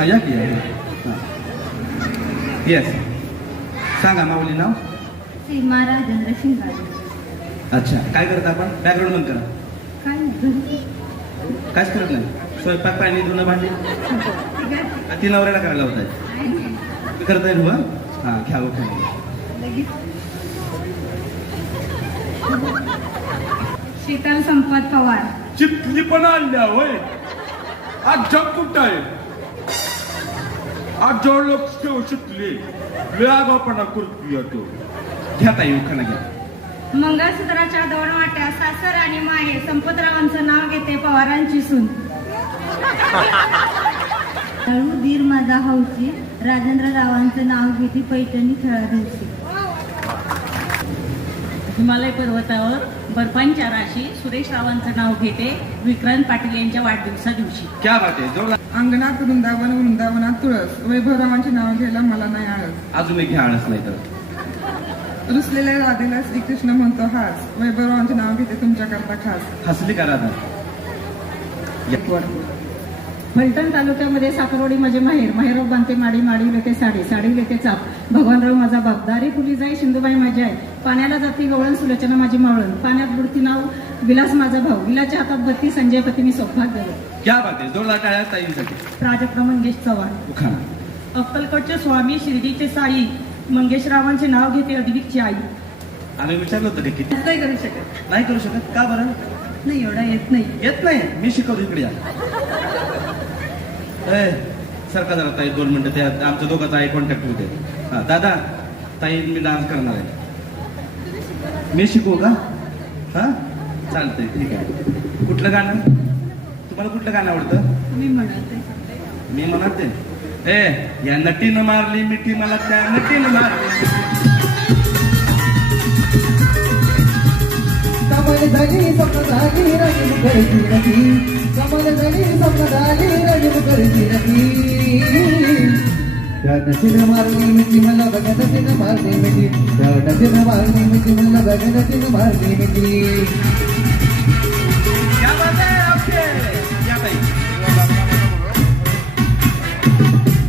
हा या की येस सांगा माऊली नाव सीमा राजेंद्र शिंगाडे. अच्छा काय करता आपण बॅकग्राऊंड बंद करा काय नाही कायच करत नाही स्वयंपाक पाणी धुणं भांडी ती नवऱ्याला करायला होत आहे करता येईल मग हा घ्यावं खाली शीतल संपत पवार. चिपली पण आणल्या होय आज जग कुठं आहे आज जवळ लोक शिकले वेळागावपणा करतो येतो घ्या ताई उखाणा घ्या मंगळसूत्राच्या दोन वाट्या सासर आणि माहे संपतरावांचं नाव घेते पवारांची सून. तळू दीर माझा हौशी राजेंद्र रावांचं नाव घेते पैठणी थळा दिवशी. हिमालय पर्वतावर बर्फांच्या राशी सुरेश रावांचं नाव घेते विक्रांत पाटील यांच्या वाढदिवसा दिवशी. क्या बात आहे जोरदार अंगणात वृंदावन वृंदावनात तुळस वैभवरावांचे नाव घ्यायला मला नाही आळस. अजून एक घ्या आळस नाही तर रुसलेल्या राधेला श्रीकृष्ण म्हणतो हास वैभवरावांचे नाव घेते तुमच्याकरता खास. हसली का राधा फलटण तालुक्यामध्ये साखरवाडी माझे माहेर माहेराव बांधते माडी माडी लेते साडी साडी लेते चाप भगवानराव माझा बाप दारी फुली जाई सिंधुबाई माझी आहे पाण्याला जाती गवळण सुलोचना माझी मावळण पाण्यात बुडती नाव विलास माझा भाऊ विलाच्या हातात बत्ती संजय पती मी सौभाग्य. क्या बात आहे जोरदार टाळ्या ताईंसाठी प्राजक्त मंगेश चव्हाण. उखाणा अक्कलकोटचे स्वामी शिर्डीचे साई मंगेशरावांचे नाव घेते अद्विकची आई. आम्ही विचारलं होतं की किती नाही करू शकत नाही करू शकत का बरं नाही एवढा येत नाही. येत नाही मी शिकवतो इकडे या सरका जरा ताई 2 मिनिटं त्या आमच्या दोघांचा आय कॉन्टॅक्ट होते हा दादा ताई मी डान्स करणार आहे मी शिकवू का हा चालतंय ठीक आहे कुठलं गाणं तुम्हाला कुठलं गाणं आवडतं मी म्हणते मी म्हणते या नटीनं मारली मिठी मला त्या नटीनं मारली कमल झाली स्वप्न झाली रजमुखरची नदी कमल झाली स्वप्न झाली रजमुखरची नदी त्या नदीनं मारली मिठी मला बघा नदीनं मारली मिठी त्या नदीनं मारली मिठी मला बघा नदीनं मारली मिठी. क्या बात आहे ओके या ताई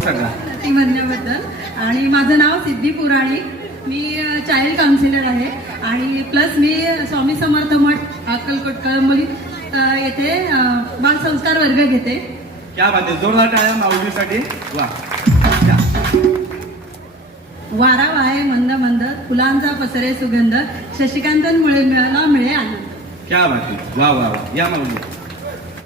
सांगा ती म्हणण्याबद्दल. आणि माझं नाव सिद्धी पुराणी मी चाइल्ड काउन्सिलर आहे आणि प्लस मी स्वामी समर्थ मठ अक्कलकोट कळंबोली येथे बालसंस्कार वर्ग घेते. क्या बात आहे जोरदार टाळ्या माऊलीसाठी वा वारा वाहे मंद मंद फुलांचा पसरे सुगंध शशिकांतन मुळे मिळाला मिळे आनंद. क्या बात आहे वा वा वा या माऊली